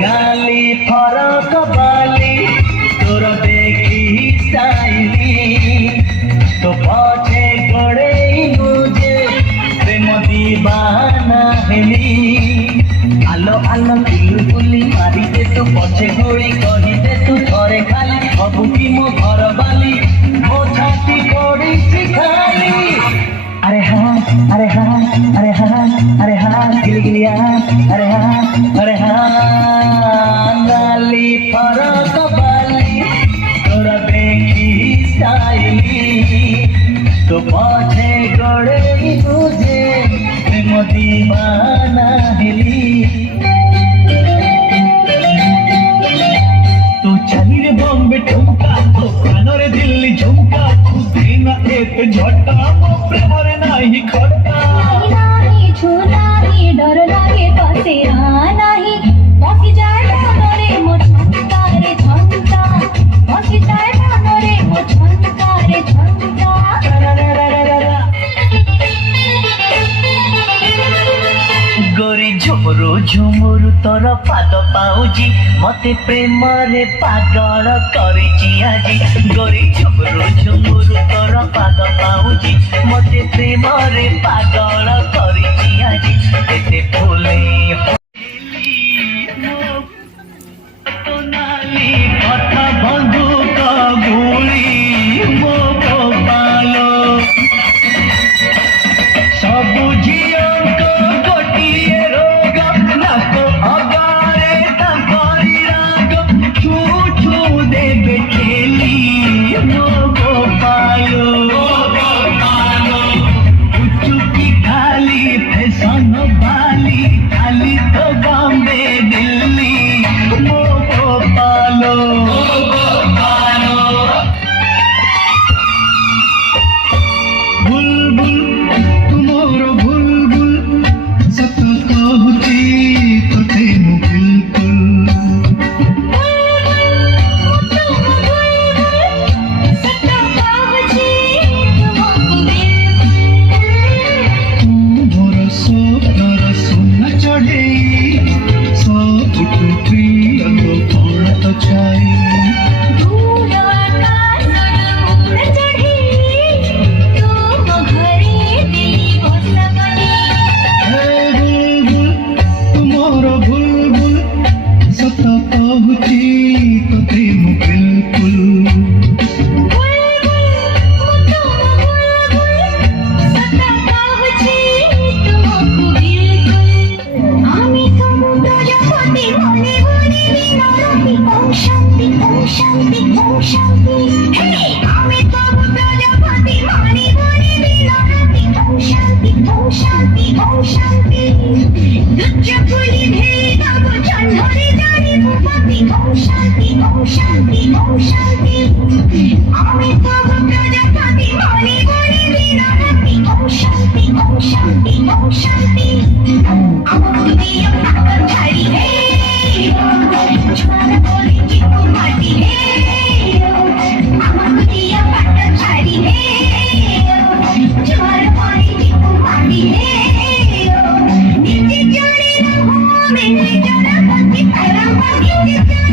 नाली फरक बाली तोर देखी साइली तो पछे गड़े मुझे प्रेम दीवाना हेली आलो आलो किलु बुली मारी दे तू पछे गोली कही दे तू थरे खाली सबू की मो घर बाली मो छाती पड़ी खाली अरे हाँ अरे हाँ अरे हाँ अरे हाँ गिली गिलिया अरे हाँ नाली फरक बाली तोर देखी साइली तो पछे गड़े तुझे प्रेम दीवाना हेली तू चली रे बॉम्बे ठुमका तो कानरे दिल्ली झुमका तू देना एक झटका मो प्रेम रे नाही खटका नाही छूना ही डर लागे पासे नाही बसी जाए रे मो झंका रे झंका बसी जाए रे मो झंका रे झंका गोरी झुमुरु झुमुरु तोर पाद पाउजी मते प्रेम रे पागल करिछि आजी गोरी झुमुरु झुमुरु तोर पाद पाउजी मते प्रेम रे पागल करिछि आजी एते फुले तो नाली कथा बंदूक गुली मो गोपालो सबु झियको गोटिए रोग नाको अगारे तांकरी राग छू छू देबे खेली मो गोपालो उचुकी खाली फैशन बाली खाली तो बॉम्बे दिल्ली मो गोपालो बुलबुल तुमोरो बुलबुल सत कहती तोते मु बिल्कुल मोर स्वप्नर सुन चढ़े सब प्रिय तो कौन तो छाई दूर आकाश उड़ चढ़ी तुम घरे दिली बसवनी बुलबुल तुमोरो बुलबुल सत कहती तोते मु बिल्कुल Hey,